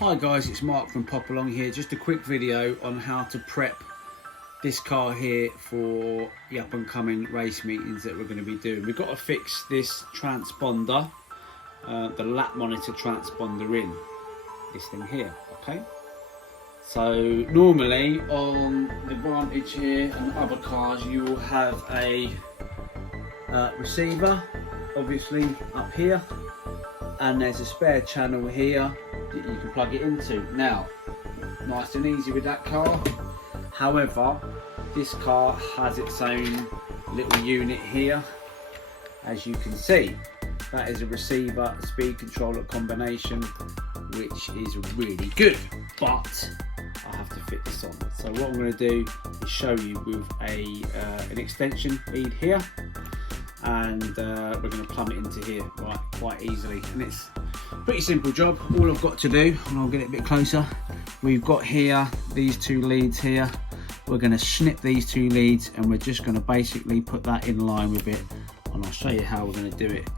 Hi guys, it's Mark from Pop Along here. Just a quick video on how to prep this car here for the up and coming race meetings that we're going to be doing. We've got to fix this transponder, the Lapmonitor Transponder in this thing here, okay? So normally on the Vantage here and other cars you will have a receiver obviously up here, and there's a spare channel here that you can plug it into. Now, nice and easy with that car. However, this car has its own little unit here. As you can see, that is a receiver speed controller combination, which is really good, but I have to fit this on. So what I'm going to do is show you with an extension lead here, and we're going to plumb it into here quite easily, and it's a pretty simple job. All I've got to do, and I'll get it a bit closer, we've got here these two leads here. We're going to snip these two leads and we're just going to basically put that in line with it, and I'll show you how we're going to do it.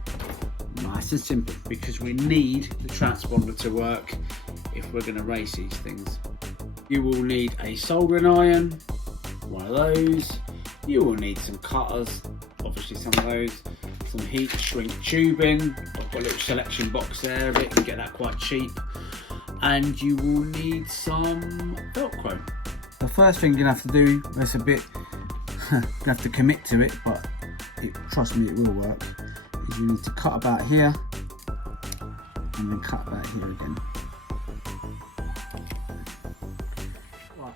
Nice and simple, because we need the transponder to work if we're going to race these things. You will need a soldering iron, one of those. You will need some cutters, obviously some of those, some heat shrink tubing. I've got a little selection box there of it, you can get that quite cheap. And you will need some Velcro. The first thing you're going to have to do, it's a bit, you have to commit to it, but trust me, it will work, is you need to cut about here, and then cut about here again.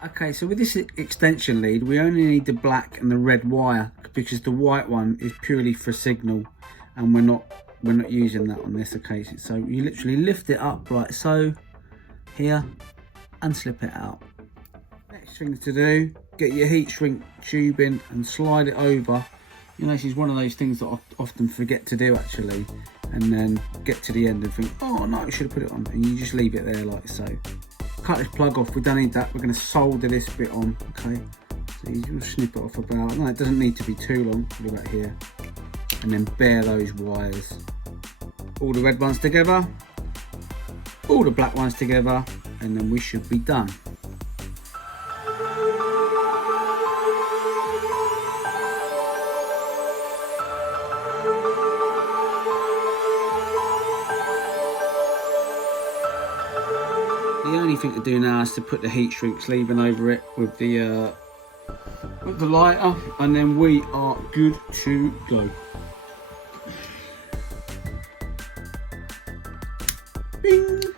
Okay, so with this extension lead, we only need the black and the red wire, because the white one is purely for signal, and we're not using that on this occasion. So you literally lift it up like so, here, and slip it out. Next thing to do, get your heat shrink tubing and slide it over. You know, this is one of those things that I often forget to do actually, and then get to the end and think, oh no, I should have put it on, and you just leave it there like so. Cut this plug off, we don't need that, we're going to solder this bit on, okay? So you just snip it off about, no, it doesn't need to be too long, put it about here, and then bare those wires. All the red ones together, all the black ones together, and then we should be done. The only thing to do now is to put the heat shrink sleeving over it with the lighter, and then we are good to go. Bing! Do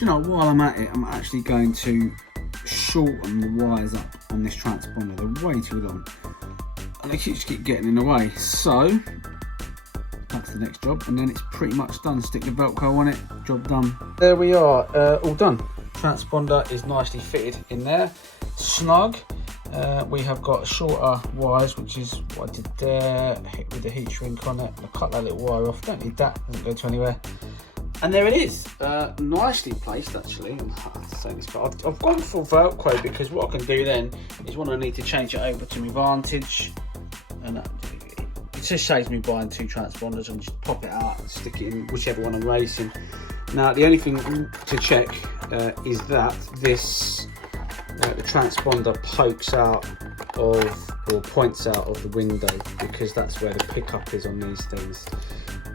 you know, while I'm at it, I'm actually going to shorten the wires up on this transponder. They're way too long, and they just keep getting in the way. So that's the next job, and then it's pretty much done. Stick the Velcro on it, job done. There we are, all done. Transponder is nicely fitted in there, snug. We have got shorter wires, which is what I did there, with the heat shrink on it. I'll cut that little wire off, don't need that, doesn't go to anywhere. And there it is, nicely placed actually. I'm saying this, but I've gone for Velcro because what I can do then is when I need to change it over to my Vantage, and it just saves me buying two transponders, and just pop it out and stick it in whichever one I'm racing. Now the only thing to check is that this the transponder pokes out of, or points out of the window, because that's where the pickup is on these things.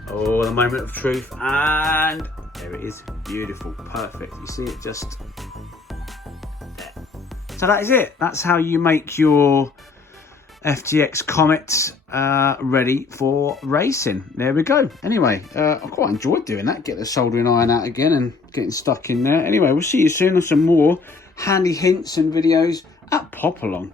Oh, the moment of truth, and there it is, beautiful, perfect. You see it just there. So that is it. That's how you make your FTX Comet ready for racing. There we go. Anyway, I quite enjoyed doing that, get the soldering iron out again and getting stuck in there. Anyway, we'll see you soon on some more handy hints and videos at Pop Along.